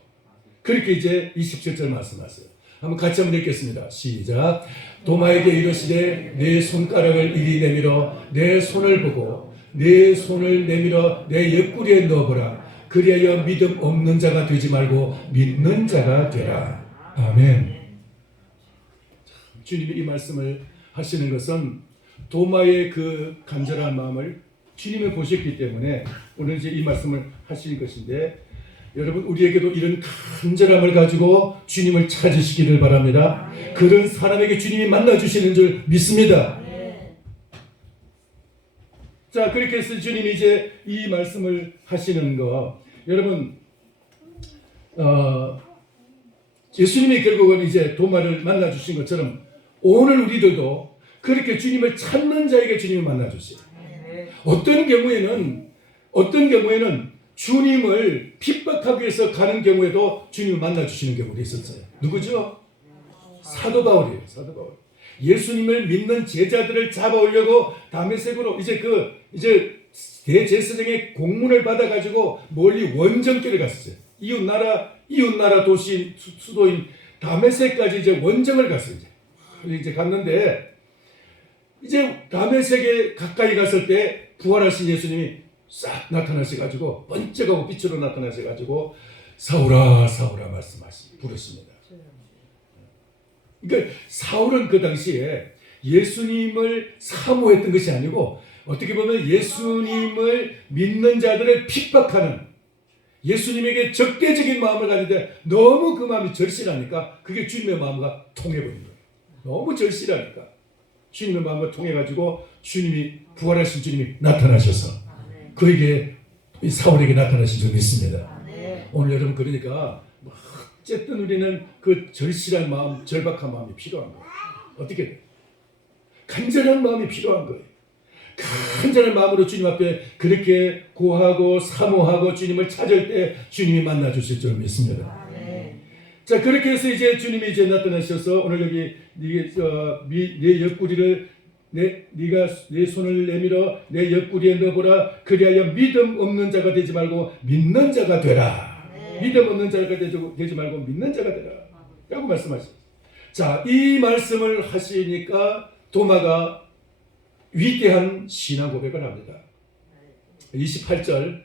그렇게 이제 27절 말씀하세요. 한번 같이 한번 읽겠습니다. 시작. 도마에게 이르시되 내 손가락을 이리 내밀어 내 손을 보고 내 손을 내밀어 내 옆구리에 넣어보라. 그리하여 믿음 없는 자가 되지 말고 믿는 자가 되라. 아멘. 주님이 이 말씀을 하시는 것은 도마의 그 간절한 마음을 주님이 보셨기 때문에 오늘 이제 이 말씀을 하시는 것인데 여러분 우리에게도 이런 간절함을 가지고 주님을 찾으시기를 바랍니다. 그런 사람에게 주님이 만나주시는 줄 믿습니다. 자, 그렇게 해서 주님이 이제 이 말씀을 하시는 거 여러분 예수님이 결국은 이제 도마를 만나주신 것처럼 오늘 우리들도 그렇게 주님을 찾는 자에게 주님을 만나주세요. 어떤 경우에는 주님을 핍박하기 위해서 가는 경우에도 주님을 만나주시는 경우도 있었어요. 누구죠? 사도 바울이에요. 사도 바울. 예수님을 믿는 제자들을 잡아오려고 다메섹으로 이제 대제사장의 공문을 받아가지고 멀리 원정길을 갔었어요. 이웃나라 도시 수도인 다메섹까지 이제 원정을 갔어요. 이제 갔는데 이제 다메섹에 가까이 갔을 때 부활하신 예수님이 싹 나타나셔가지고 번쩍하고 빛으로 나타나셔가지고 사울아 사울아 부르십니다. 그러니까 사울은 그 당시에 예수님을 사모했던 것이 아니고 어떻게 보면 예수님을 믿는 자들을 핍박하는 예수님에게 적대적인 마음을 가지는데 너무 그 마음이 절실하니까 그게 주님의 마음과 통해버린 거예요. 너무 절실하니까 주님의 마음과 통해가지고 주님이 부활하신 주님이 나타나셔서 그에게 사울에게 나타나신 줄 믿습니다. 오늘 여러분 그러니까 어쨌든 우리는 그 절실한 마음, 절박한 마음이 필요한 거예요. 어떻게? 간절한 마음이 필요한 거예요. 간절한 마음으로 주님 앞에 그렇게 고하고 사모하고 주님을 찾을 때 주님이 만나 주실 줄 믿습니다. 자, 그렇게 해서 이제 주님이 이제 나타나셔서 오늘 여기 내 옆구리를 네가 내 손을 내밀어 내 옆구리에 넣어보라. 그리하여 믿음 없는 자가 되지 말고 믿는 자가 되라. 믿음 없는 자가 되지 말고 믿는 자가 되라. 라고 말씀하셨어요. 자, 이 말씀을 하시니까 도마가 위대한 신앙 고백을 합니다. 28절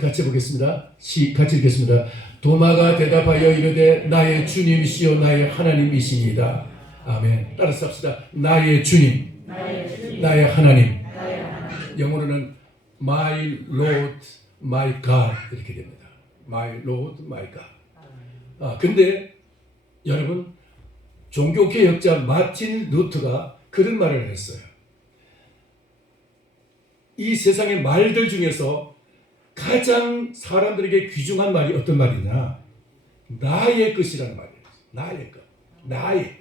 같이 보겠습니다. 같이 읽겠습니다. 도마가 대답하여 이르되 나의 주님이시요 나의 하나님이시니이다. 아멘. 따라서 합시다. 나의 주님, 나의 하나님. 영어로는 My Lord, My God 이렇게 됩니다. My Lord, My God. 근데 여러분 종교개혁자 마틴 루터가 그런 말을 했어요. 이 세상의 말들 중에서 가장 사람들에게 귀중한 말이 어떤 말이냐? 나의 것이라는 말이에요. 나의 것. 나의.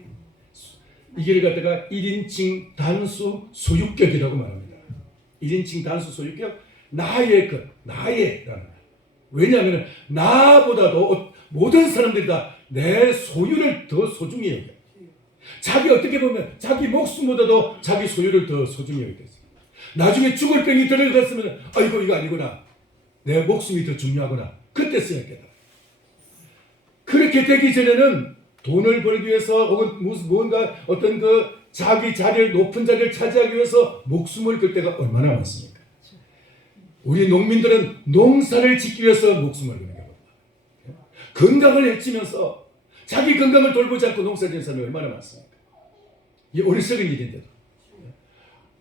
이걸 갖다가 1인칭 단수 소유격이라고 말합니다. 1인칭 단수 소유격, 나의 것, 나의라는 말. 왜냐하면 나보다도 모든 사람들이 다 내 소유를 더 소중히 여겨요. 자기 어떻게 보면 자기 목숨보다도 자기 소유를 더 소중히 여기겠어요. 나중에 죽을 병이 들어갔으면 아이고 이거 아니구나. 내 목숨이 더 중요하구나. 그때 써야겠다. 그렇게 되기 전에는 돈을 벌기 위해서 혹은 뭔가 어떤 그 자기 자리를 높은 자리를 차지하기 위해서 목숨을 걸 때가 얼마나 많습니까? 우리 농민들은 농사를 짓기 위해서 목숨을 거는 겁니다. 건강을 해치면서 자기 건강을 돌보지 않고 농사 짓는 사람이 얼마나 많습니까? 이 어리석은 일인데도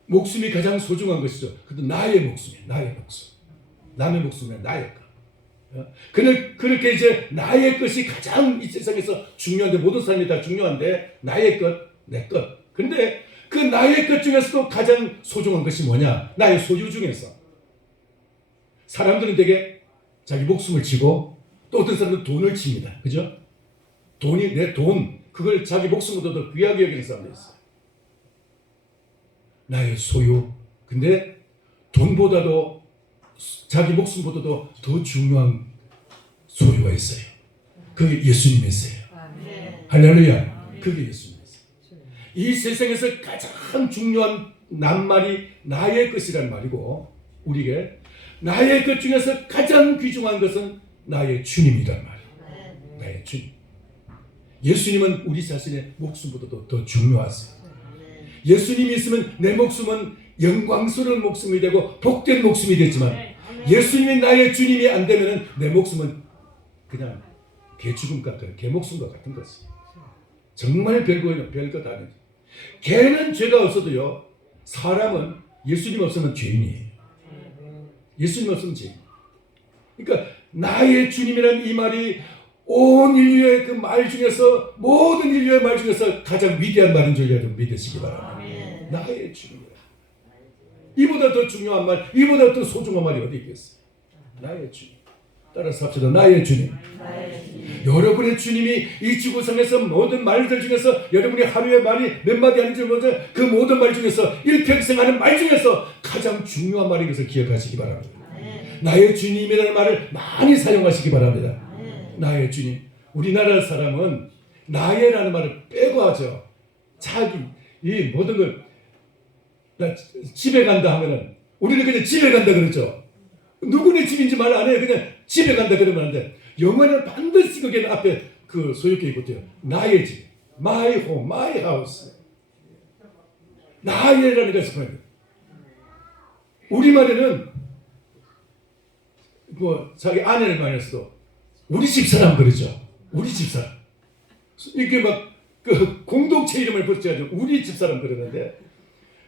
목숨이 가장 소중한 것이죠. 그래도 나의 목숨이에요. 나의 목숨. 남의 목숨이 아니라 나의 것. 그렇게 이제 나의 것이 가장 이 세상에서 중요한데, 모든 사람이 다 중요한데, 나의 것, 내 것. 근데 그 나의 것 중에서도 가장 소중한 것이 뭐냐? 나의 소유 중에서. 사람들은 되게 자기 목숨을 치고, 또 어떤 사람은 돈을 칩니다. 그죠? 돈이, 내 돈, 그걸 자기 목숨보다 더 귀하게 여기는 사람도 있어요. 나의 소유. 근데 돈보다도, 자기 목숨보다도 더 중요한 소유가 있어요. 그게 예수님이세요. 할렐루야. 그게 예수님이세요. 이 세상에서 가장 중요한 낱말이 나의 것이란 말이고, 우리에게 나의 것 중에서 가장 귀중한 것은 나의 주님이란 말이에요. 나의 주님. 예수님은 우리 자신의 목숨보다도 더 중요하세요. 예수님이 있으면 내 목숨은 영광스러운 목숨이 되고 복된 목숨이 되지만, 예수님이 나의 주님이 안 되면 내 목숨은 그냥 개 죽음 같은, 개 목숨과 같은 것이. 정말 별것 아니죠. 개는 죄가 없어도요, 사람은 예수님 없으면 죄인이에요. 예수님 없으면 죄인. 그러니까 나의 주님이란 이 말이 온 인류의 그 말 중에서, 모든 인류의 말 중에서 가장 위대한 말인 줄 여러분 믿으시기 바랍니다. 나의 주님. 이보다 더 중요한 말, 이보다 더 소중한 말이 어디 있겠어요? 나의 주님. 따라서 합시다. 나의 주님. 여러분의 주님이 이 지구상에서 모든 말들 중에서, 여러분이 하루에 말이 몇 마디 하는지 모르죠. 그 모든 말 중에서, 일평생 하는 말 중에서 가장 중요한 말인 것을 기억하시기 바랍니다. 나의 주님이라는 말을 많이 사용하시기 바랍니다. 나의 주님. 우리나라 사람은 나의라는 말을 빼고 하죠. 자기, 이 모든 걸, 나 집에 간다 하면은, 우리는 그냥 집에 간다 그러죠. 누구네 집인지 말 안 해요. 그냥 집에 간다 그러면 안 돼. 영어는 반드시 그게 앞에 그 소유격이 붙어요. 나의 집, my home, my house. 나의라는 것을 보여요. 우리말에는 뭐 자기 아내를 말해서도 우리 집사람 그러죠. 우리 집사람. 이게 막 그 공동체 이름을 붙여가지고 우리 집사람 그러는데,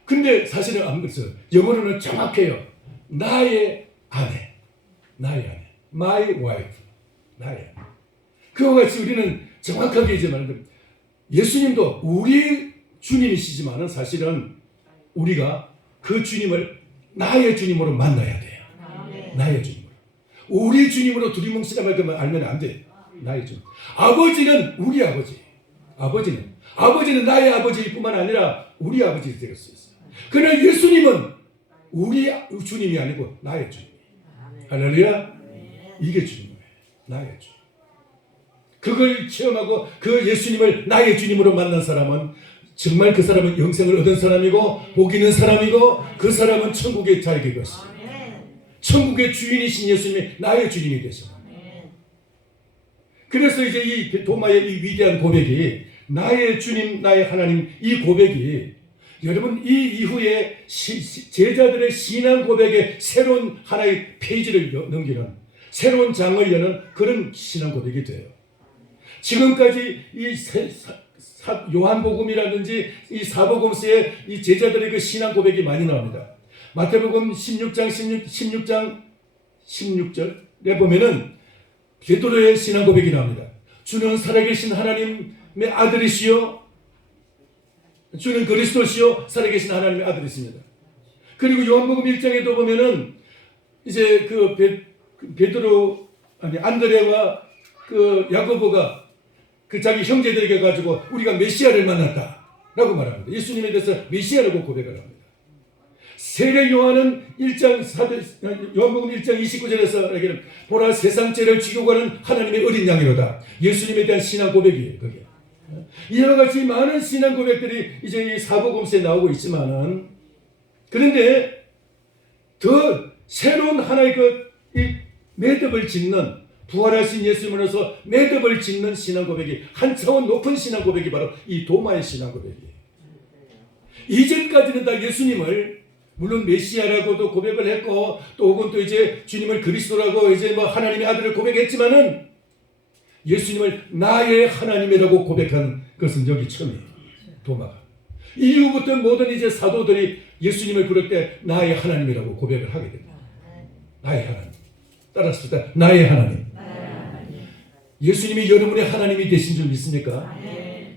근데 사실은 안 그렇죠. 영어로는 정확해요. 나의 아내, 나의 아내, my wife, 나의 아내. 그와 같이 우리는 정확하게 이제 말하는, 예수님도 우리 주님이시지만은 사실은 우리가 그 주님을 나의 주님으로 만나야 돼요. 나의 주님으로. 우리 주님으로 두리뭉실하면 알면 안 돼. 나의 주님. 아버지는 우리 아버지. 아버지는 나의 아버지일 뿐만 아니라 우리 아버지 될 수 있어요. 그러나 예수님은 우리 주님이 아니고 나의 주님. 할렐루야. 이게 주님이에요. 나의 주님. 그걸 체험하고 그 예수님을 나의 주님으로 만난 사람은 정말 그 사람은 영생을 얻은 사람이고 복 있는 사람이고, 그 사람은 천국의 자익의 것이죠. 천국의 주인이신 예수님이 나의 주님이 되셔. 그래서 이제 이 도마의 이 위대한 고백이, 나의 주님, 나의 하나님, 이 고백이 여러분 이 이후에 제자들의 신앙 고백의 새로운 하나의 페이지를 넘기는, 새로운 장을 여는 그런 신앙 고백이 돼요. 지금까지 이 요한복음이라든지 이 사복음서에 이 제자들의 그 신앙 고백이 많이 나옵니다. 마태복음 16장 16절에 보면은 베드로의 신앙 고백이 나옵니다. 주는 살아계신 하나님의 아들이시요, 주는 그리스도시요, 살아계신 하나님의 아들이십니다. 그리고 요한복음 1장에도 보면은 이제 그 베드로, 안드레와 그 야고보가 그 자기 형제들에게 가지고 우리가 메시아를 만났다라고 말합니다. 예수님에 대해서 메시아라고 고백을 합니다. 세례 요한은 요한복음 1장 29절에서 얘기를, 보라 세상 죄를 지고 가는 하나님의 어린 양이로다. 예수님에 대한 신앙 고백이에요. 그게. 이와 같이 많은 신앙 고백들이 이제 이 사복음서에 나오고 있지만은, 그런데 더 새로운 하나의 이 매듭을 짓는, 부활하신 예수님으로서 매듭을 짓는 신앙 고백이, 한 차원 높은 신앙 고백이 바로 이 도마의 신앙 고백이에요. 이전까지는 다 예수님을 물론 메시아라고도 고백을 했고, 또 혹은 또 이제 주님을 그리스도라고 이제 뭐 하나님의 아들을 고백했지만은, 예수님을 나의 하나님이라고 고백한 것은 여기 처음이에요. 도마가. 이후부터 모든 이제 사도들이 예수님을 부를 때 나의 하나님이라고 고백을 하게 됩니다. 나의 하나님. 따라합시다. 나의 하나님. 예수님이 여러분의 하나님이 되신 줄 믿습니까?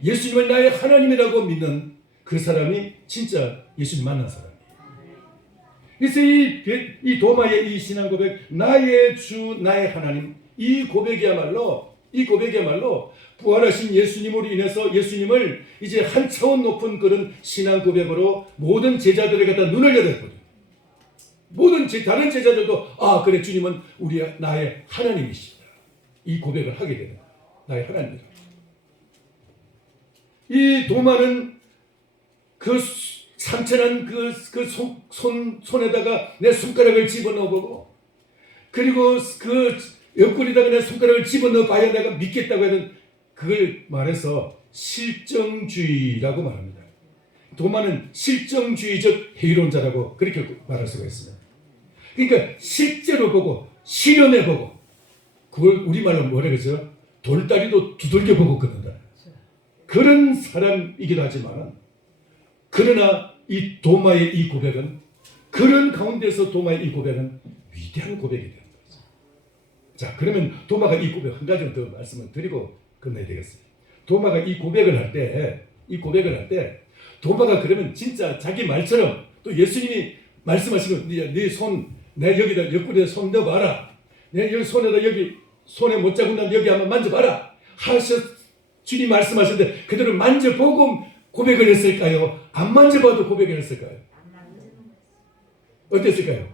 예수님을 나의 하나님이라고 믿는 그 사람이 진짜 예수님 만난 사람이에요. 그래서 이 도마의 이 신앙 고백, 나의 주, 나의 하나님, 이 고백이야말로 부활하신 예수님으로 인해서 예수님을 이제 한 차원 높은 그런 신앙 고백으로 모든 제자들에게 갖다 눈을 열었거든요. 모든 다른 제자들도 그래, 주님은 나의 하나님이시다. 이 고백을 하게 되는 거예요. 나의 하나님이다. 이 도마는 그 상처난 손에다가 내 손가락을 집어넣어보고, 그리고 그 옆구리에다가 내 손가락을 집어넣어 봐야 내가 믿겠다고 하는 그걸 말해서 실정주의라고 말합니다. 도마는 실정주의적 회의론자라고 그렇게 말할 수가 있습니다. 그러니까 실제로 보고 실현해보고, 그걸 우리말로 뭐라 그러죠? 돌다리도 두들겨 보고 걷는다. 그런 사람이기도 하지만, 그러나 이 도마의 이 고백은, 그런 가운데서 도마의 이 고백은 위대한 고백이 되는 거죠. 자, 그러면 도마가 이 고백 한 가지 더 말씀을 드리고 끝내야 되겠어요. 도마가 이 고백을 할 때 도마가 그러면 진짜 자기 말처럼, 또 예수님이 말씀하시면 네 손, 내 여기다 옆구리에 손 넣어봐라, 내 여기 손에다 여기 손에 못 잡고 난 여기 한번 만져봐라 주님 말씀하셨는데 그대로 만져보고 고백을 했을까요? 안 만져봐도 고백을 했을까요? 어땠을까요?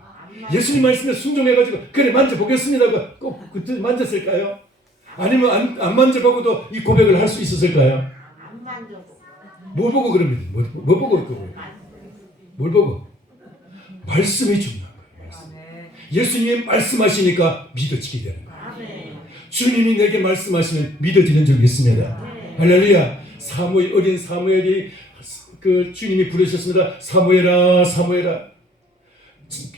예수님 말씀에 순종해가지고 그래 만져보겠습니다 꼭 그때 만졌을까요? 아니면 안 만져보고도 이 고백을 할 수 있었을까요? 안 만져보고. 뭘 보고 그럽니다. 뭘 보고 그거예요? 뭘 보고? 말씀이 중요한 거예요. 말씀. 예수님이 말씀하시니까 믿어지게 되는 거예요. 주님이 내게 말씀하시면 믿어지는 줄 믿습니다. 할렐루야. 어린 사무엘이 그 주님이 부르셨습니다. 사무엘아, 사무엘아.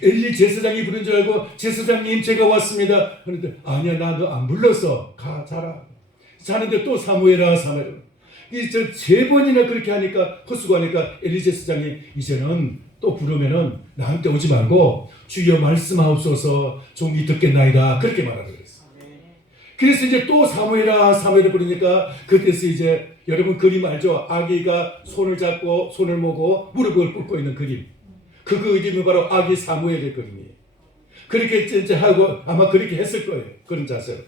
엘리 제사장이 부른 줄 알고 제사장님 제가 왔습니다. 그런데 아니야, 나도 안 불렀어. 가 자라. 자는데 또 사무엘아, 사무엘아. 이제 세 번이나 그렇게 하니까 헛수고하니까 엘리 제사장이 이제는 또 부르면은 나한테 오지 말고 주여 말씀하옵소서 종이 듣겠나이다 그렇게 말하라고 그랬어. 그래서 이제 또 사무엘아, 사무엘을 부르니까 그때서 이제 여러분 그림 알죠? 아기가 손을 잡고 손을 모고 무릎을 꿇고 있는 그림. 그 이름이 바로 아기 사무엘의 그림이에요. 그렇게 이제 하고 아마 그렇게 했을 거예요. 그런 자세로.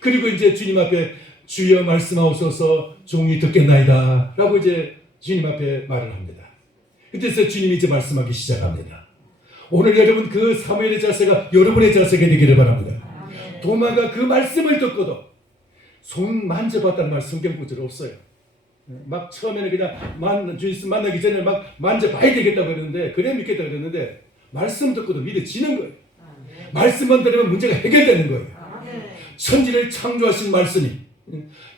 그리고 이제 주님 앞에 주여 말씀하옵소서 종이 듣겠나이다 라고 이제 주님 앞에 말을 합니다. 그때서 주님이 이제 말씀하기 시작합니다. 오늘 여러분 그 사무엘의 자세가 여러분의 자세가 되기를 바랍니다. 도마가 그 말씀을 듣고도 손 만져봤다는 말 성경 구절 없어요. 막 처음에는 그냥 주님 만나기 전에 막 만져봐야 되겠다고 그랬는데, 그래 믿겠다고 그랬는데 말씀 듣고도 믿어지는 거예요. 말씀만 들으면 문제가 해결되는 거예요. 천지를 창조하신 말씀이,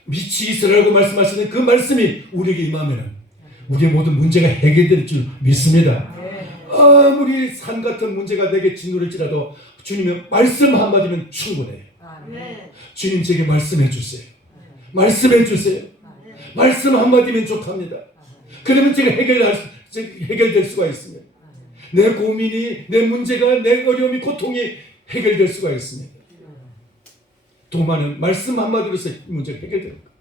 미치 있으라고 말씀하시는 그 말씀이 우리에게 임하면 우리의 모든 문제가 해결될 줄 믿습니다. 아무리 산 같은 문제가 내게 짓누를지라도 주님의 말씀 한마디면 충분해요. 주님 제게 말씀해 주세요. 말씀해 주세요. 말씀 한마디면 족합니다. 그러면 제가 해결될 수가 있습니다. 내 고민이, 내 문제가, 내 어려움이, 고통이 해결될 수가 있습니다. 도마는 말씀 한마디로서 문제가 해결되는 거예요.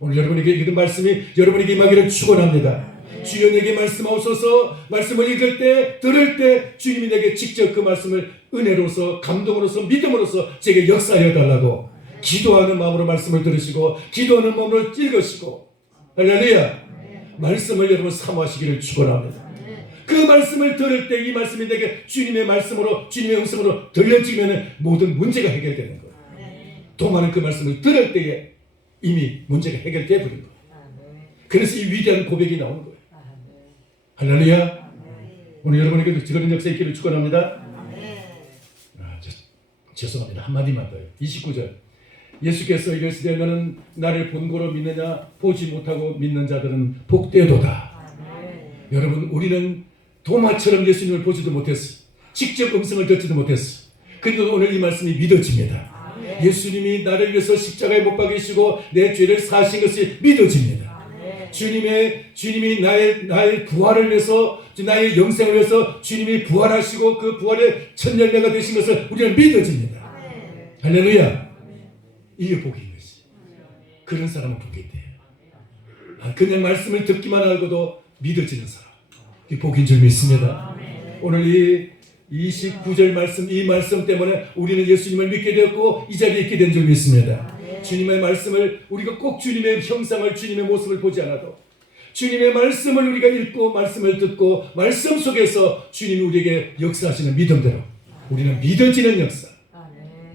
오늘 여러분에게 이런 말씀이 여러분에게 임하기를 축원합니다. 주여 내게 말씀하옵소서. 말씀을 읽을 때, 들을 때 주님이 내게 직접 그 말씀을 은혜로서, 감동으로서, 믿음으로서 제게 역사하여 달라고 기도하는 마음으로 말씀을 들으시고 기도하는 마음으로 읽으시고, 할렐루야. 말씀을 여러분 사모하시기를 축원합니다. 그 말씀을 들을 때 이 말씀이 내게 주님의 말씀으로, 주님의 음성으로 들려지면 모든 문제가 해결되는 거예요. 도마는 그 말씀을 들을 때에 이미 문제가 해결되어 버린 거예요. 그래서 이 위대한 고백이 나오는 거예요. 할렐루야. 오늘 여러분에게도 그런 역사 있기를 축원합니다. 죄송합니다. 한마디만 더요. 29절. 예수께서 이르시되 너는 나를 본고로 믿느냐? 보지 못하고 믿는 자들은 복되도다. 여러분 우리는 도마처럼 예수님을 보지도 못했어요. 직접 음성을 듣지도 못했어요. 근데 오늘 이 말씀이 믿어집니다. 예수님이 나를 위해서 십자가에 못 박이시고 내 죄를 사신 것이 믿어집니다. 주님이 나의 부활을 위해서, 나의 영생을 위해서 주님이 부활하시고 그 부활의 첫 열매가 되신 것을 우리는 믿어집니다. 할렐루야. 이게 복인 것이. 그런 사람은 복이 돼. 그냥 말씀을 듣기만 하고도 믿어지는 사람. 이 복인 줄 믿습니다. 오늘 이 29절 말씀, 이 말씀 때문에 우리는 예수님을 믿게 되었고 이 자리에 있게 된 줄 믿습니다. 주님의 말씀을 우리가 꼭 주님의 형상을, 주님의 모습을 보지 않아도 주님의 말씀을 우리가 읽고 말씀을 듣고 말씀 속에서 주님이 우리에게 역사하시는 믿음대로 우리는 믿어지는 역사.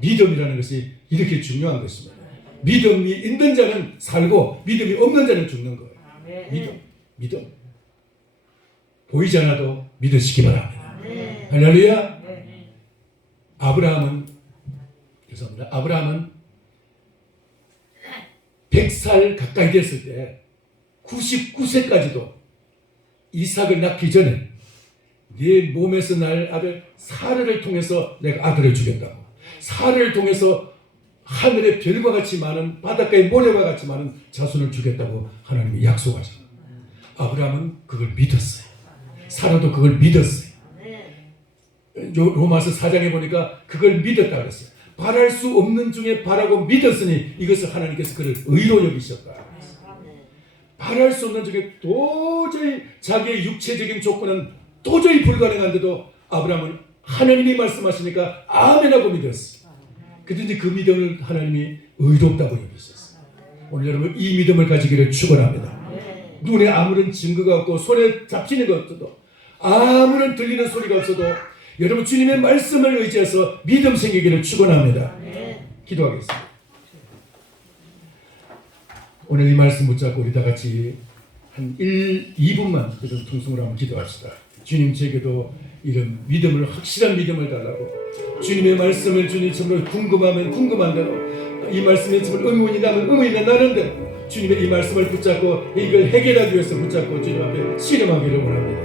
믿음이라는 것이 이렇게 중요한 것입니다. 믿음이 있는 자는 살고 믿음이 없는 자는 죽는 거예요. 믿음. 보이지 않아도 믿으시기 바랍니다. 할렐루야. 아브라함은 100살 가까이 됐을 때 99세까지도 이삭을 낳기 전에 네 몸에서 날 아들 사르를 통해서 내가 아들을 주겠다고, 사르를 통해서 하늘의 별과 같이 많은 바닷가의 모래와 같이 많은 자손을 주겠다고 하나님이 약속하셨어요. 아브라함은 그걸 믿었어요. 사라도 그걸 믿었어요. 로마서 4장에 보니까 그걸 믿었다 그랬어요. 바랄 수 없는 중에 바라고 믿었으니 이것을 하나님께서 그를 의로 여기셨다. 바랄 수 없는 중에 도저히 자기의 육체적인 조건은 도저히 불가능한데도 아브라함은 하나님이 말씀하시니까 아멘하고 믿었어요. 그런데 그 믿음을 하나님이 의롭다고 여기셨어요. 오늘 여러분 이 믿음을 가지기를 축원합니다. 눈에 아무런 증거가 없고 손에 잡히는 것 없어도 아무런 들리는 소리가 없어도 여러분 주님의 말씀을 의지해서 믿음 생기기를 축원합니다. 기도하겠습니다. 오늘 이 말씀 붙잡고 우리 다 같이 한 2분만 그래도 통성으로 한번 기도합시다. 주님 제게도 이런 믿음을, 확실한 믿음을 달라고, 주님의 말씀을 주님 정말 궁금하면 궁금한 대로, 이 말씀에 정말 의문이 나면 의문이 나는 대로 주님의 이 말씀을 붙잡고 이걸 해결하기 위해서 붙잡고 주님 앞에 씨름하기를 원합니다.